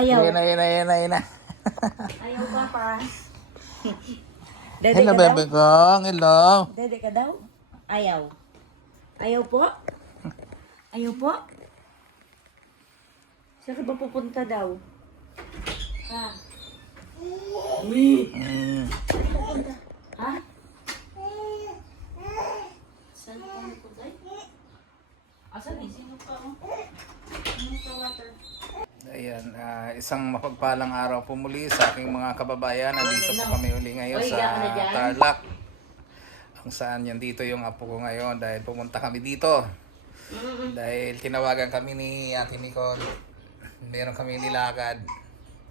ayaw. Ayun na. Ayaw, Papa. Hello, bebe kong. Hello. Dede ka daw? Ayaw. Ayaw po? Ayaw po? Saan ka ba pupunta daw? Ha? Saan ka pupunta? Ha? Saan ka pupunta? Asan eh? Sino pa mo? Sino pa water? Ayan, isang mapagpalang araw po muli sa aking mga kababayan. Nandito po kami uli ngayon sa Tarlac. Ang saan yan dito yung apo ko ngayon dahil pumunta kami dito. Dahil tinawagan kami ni Ate Nicole. Meron kami nilakad.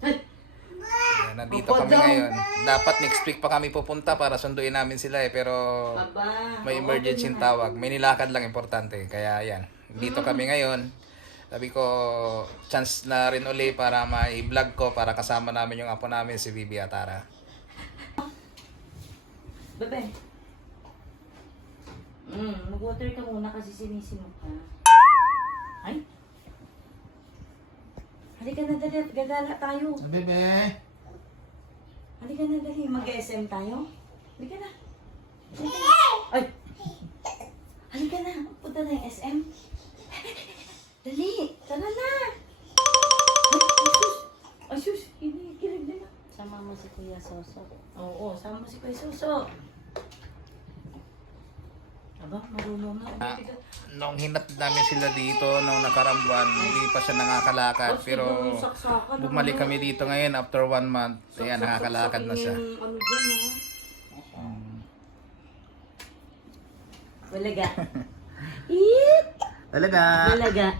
Ayan, nandito kami ngayon. Dapat next week pa kami pupunta para sunduin namin sila pero may emergency tawag. May nilakad lang importante. Kaya yan, dito kami ngayon. Sabi ko, chance na rin uli para ma-vlog ko para kasama namin yung apo namin si Bibi Atara. Bebe. Mag-water ka muna kasi sinisinok ka. Ay. Halika na dali at gagala tayo. Bebe! Halika na dali. Mag-SM tayo. Halika na. Halika na. Ay. Halika na. Punta na yung SM. Dali. Tara na. Ay, sus. Kinikilig na. Sama mo si Kuya Soso. Oo, sama si Kuya Soso. Aba, marunong na. Nung hinat namin sila dito, nung nakarang buwan, hindi pa siya nakakalakad. Pero bumalik kami dito ngayon after 1 month. Ayan, nakakalakad na siya. Ano dyan, oh? Balaga. Eep! Talaga! Balaga.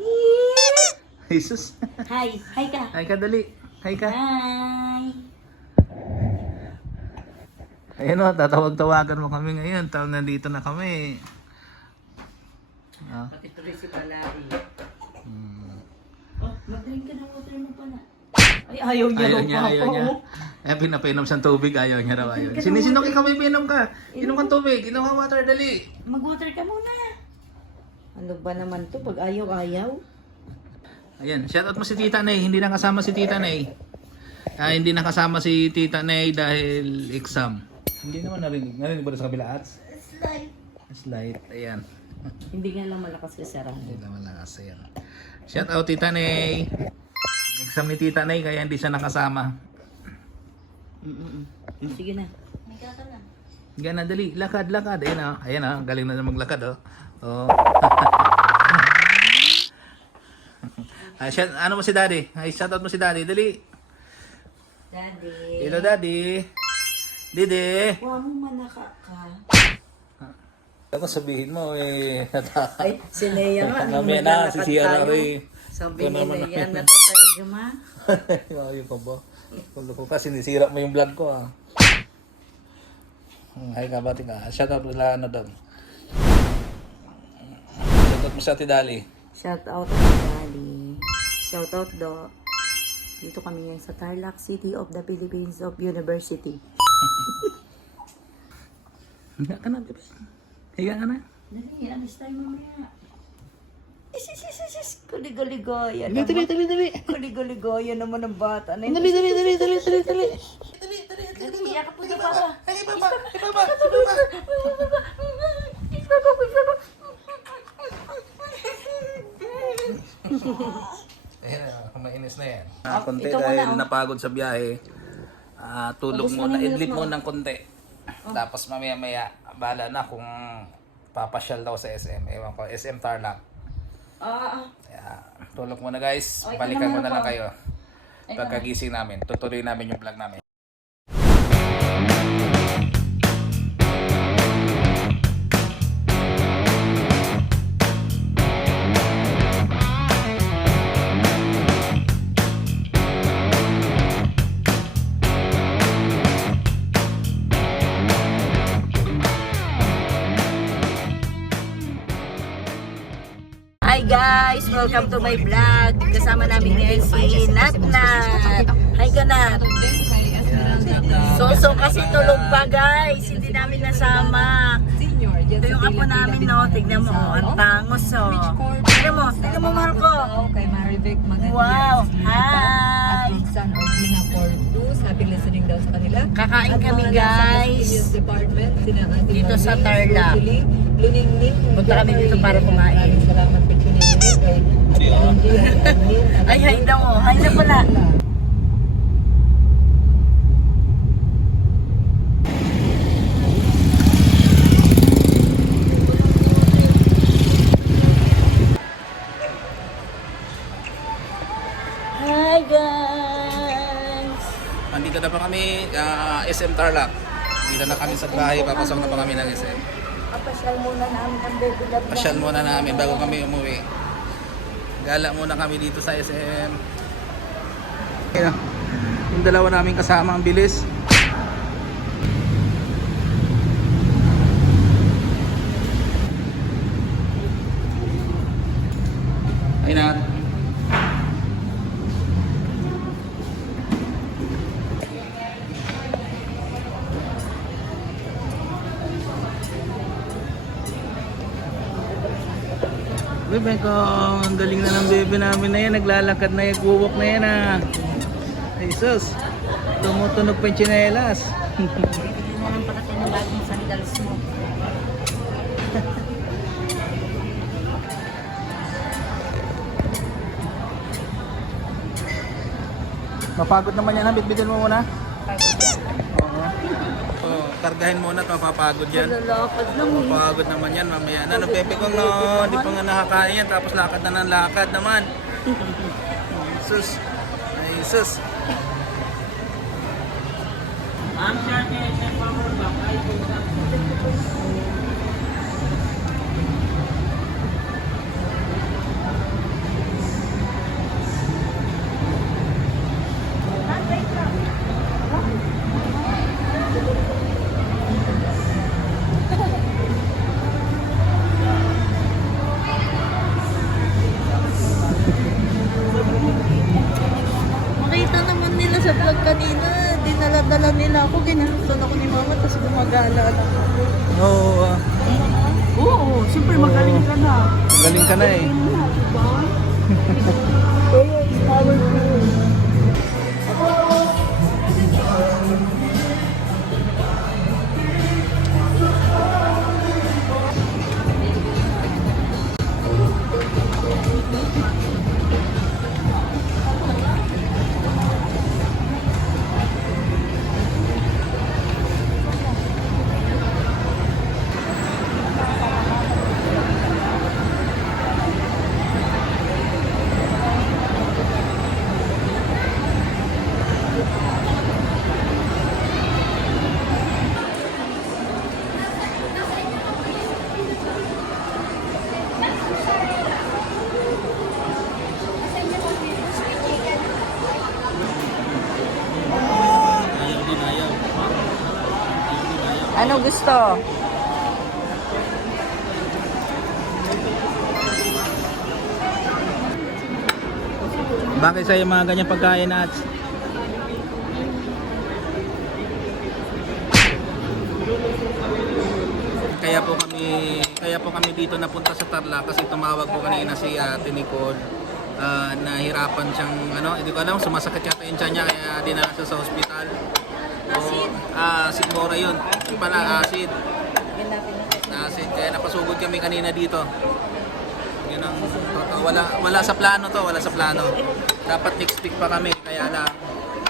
Eep! Jesus! Hi! Hi ka! Hi ka, dali! Hi ka! Hi! Ayan o, tatawag-tawagan mo kami ngayon. Tawag nandito na kami. Pati tuloy si Palari. Oh, mag-drink ka ng water mo pala. Ay, ayaw niya. Ayaw niya. Eh, pinapainom siyang tubig. Ayaw niya raw. Sinisinok ikaw, may pinom ka. Inom kang tubig. Inom kang water, dali. Mag-water ka muna. Ano ba naman to? Pag ayaw-ayaw? Ayan, shoutout mo si Tita Nay. Hindi na kasama si Tita Nay. Hindi na kasama si Tita Nay dahil exam. Hindi naman narinig. Narinig ba sa kabila, Ats? Slight. Ayan. Hindi nga lang malakas kasi sarang. Hindi naman lakas. Ayan. Shoutout Tita Nay. Exam ni Tita Nay kaya hindi siya nakasama. Sige na. Mika ka na. Hindi na, dali. Lakad. Ayan o. Ayan o. Galing na maglakad o. Oh. Ano mo si Daddy? Shoutout mo si Daddy. Dali. Daddy. Hello, Daddy. Dede. Huwag mo manaka ka. Ano sabihin mo eh. Ay, si Leia nga. Mamaya na, si Sierra Ray. Sabi ni Leia na to sa igama. Ayaw ka ba? Kulo ko kasi sinisira mo yung vlog ko ah. Ay ka bati ka. Shoutout wala na doon. Shoutout mo sa Ate Dali. Shout out Dali. Shout out do. Dito kami ngayon sa Tarlac, City of the Philippines of University. Higa ka na, bebe. Higa ka na. Dali, alis tayo mamaya. Kuligo-ligoyan Dali. Kuligo-ligoyan naman ang bata na yun. Dali. Dali, yakap po sa papa. Dali, papa. Ayan, kumainis na yan. Konti ikaw dahil muna, napagod sa biyahe. Tulog Ubus mo muna, na yung idlip milk mo. muna ng konti. Tapos mamaya-maya, bahala na kung papasyal daw sa SM. Ewan ko, SM Tarlac. Kaya, tulog muna guys. Okay, Balikan ko naman na lang ako. kayo. Pagkagising namin, tutuloy namin yung vlog namin. Hi guys! Welcome to my vlog. Kasama namin ngayon si Natnat. Hi ka Nat! So kasi tulog pa guys. Hindi namin nasama. Ito yung apo namin no. Tignan mo. Ang tangos oh. Tignan mo. Tingnan mo, Marco. Kay Marivic Magandang. Wow. At Hi. Roxanne Ordina Cortuz. Happy listening daw sa kanila. Kakain At kami, mga nasa guys. Experience Department, sina Ate Dito sa Marlene, Tarlac. Rosalie, Luningning, Punta kami dito para kumain. Maraming salamat po Chinini kay Ate Angie, Ate Arlene, Ate Ay, hi daw mo. Hi na pala. Hi, guys. Andito na pa kami, SM Tarlac. Dito na kami sa bahay, papasok na pa kami ng SM. Papasyal muna namin ang baby love. Pasyal muna namin bago kami umuwi. Gala muna kami dito sa SM. Ayun, yung dalawa namin kasama ang bilis. Ayun na. Bebe ko, ang galing na ng bebe namin na yan. Naglalakad na yan, guwak na yan ah. Jesus, tumutunog pa yung tsinelas. Hindi na lang pala tayo ng bagong sandals mo. Mapagod naman yan ha, bitbitin mo muna. Oo. Oh, kargahin muna at mapapagod yan. Lalakad lang. Mapapagod naman yan mamaya. Ano, bebe ko no, di pa nga nakakain yan. Tapos lakad na ng lakad naman. Jesus. Ay, Jesus. Makita naman nila sa vlog kanina. Dinala-dala nila ako. Ginahasan ako ni mama. Tapos gumagala lang ako. Oo, Oo, siyempre magaling ka na. galing ka na eh. Diba? Kaya is powerful. Ano gusto? Bakit sa'yo mga ganyan pagkain at kaya po kami dito napunta sa Tarlac kasi tumawag po kanina si Ate Nicole. Nahirapan siyang hindi ko alam, sumasakit yata yung tiyan niya kaya dinala siya sa ospital. Siguro yun. Yung pala acid. Acid. Kaya napasugod kami kanina dito. Yun ang totoo. Wala sa plano to, wala sa plano. Dapat next week pa kami kaya lang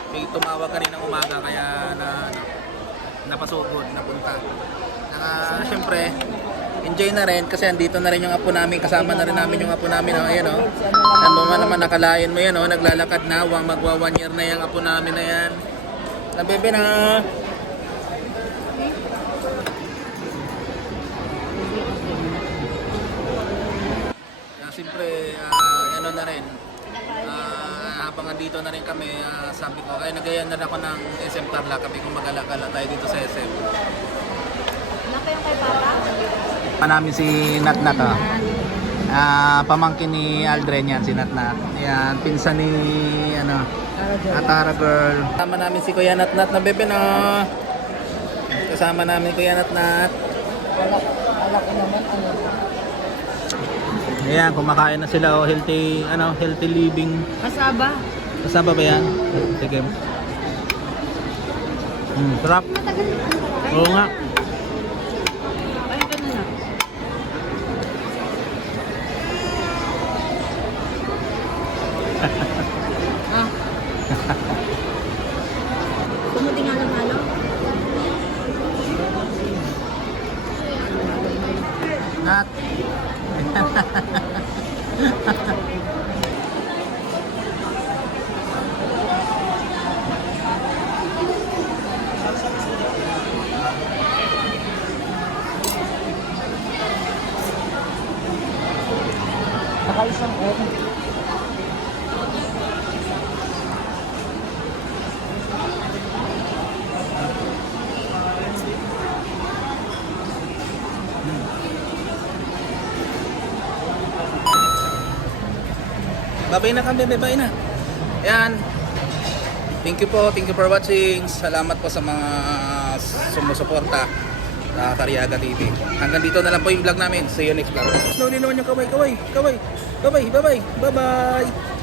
may tumawag kanina umaga kaya napasugod, napunta. Siyempre, enjoy na rin kasi andito na rin yung apo namin, kasama na rin namin yung apo namin. Ayan o. Ano naman nakalain mo yan o, naglalakad na, magwa 1 year na yung apo namin na yan. Nabebe na. Siyempre, ano na rin, habang andito na rin kami, sabi ko, ay nagayan na rin ako ng SM Tarlac, kami kung mag-alakala tayo dito sa SM. Ano kayong kay Papa? Namin si Natnat pamangkin ni Aldren yan, si Natnat. Yan, pinsan ni Atara Girl. Kasama namin si Kuya Natnat na bebe na. Kasama namin Kuya Natnat. Wala ko naman Ayan, kumakain na sila. Oh, healthy, healthy living. Kasaba. Kasama ba yan? Sige. Sarap. Oo nga. Ay, ito na lang. Ah. Kumuti nga ng halo. Nat. Nakaisang off. Babay na kami, babay na. Ayan. Thank you po, thank you for watching. Salamat po sa mga sumusuporta sa Cariaga TV. Hanggang dito na lang po yung vlog namin. See you next vlog. Slowly naman yung kaway. Bye-bye.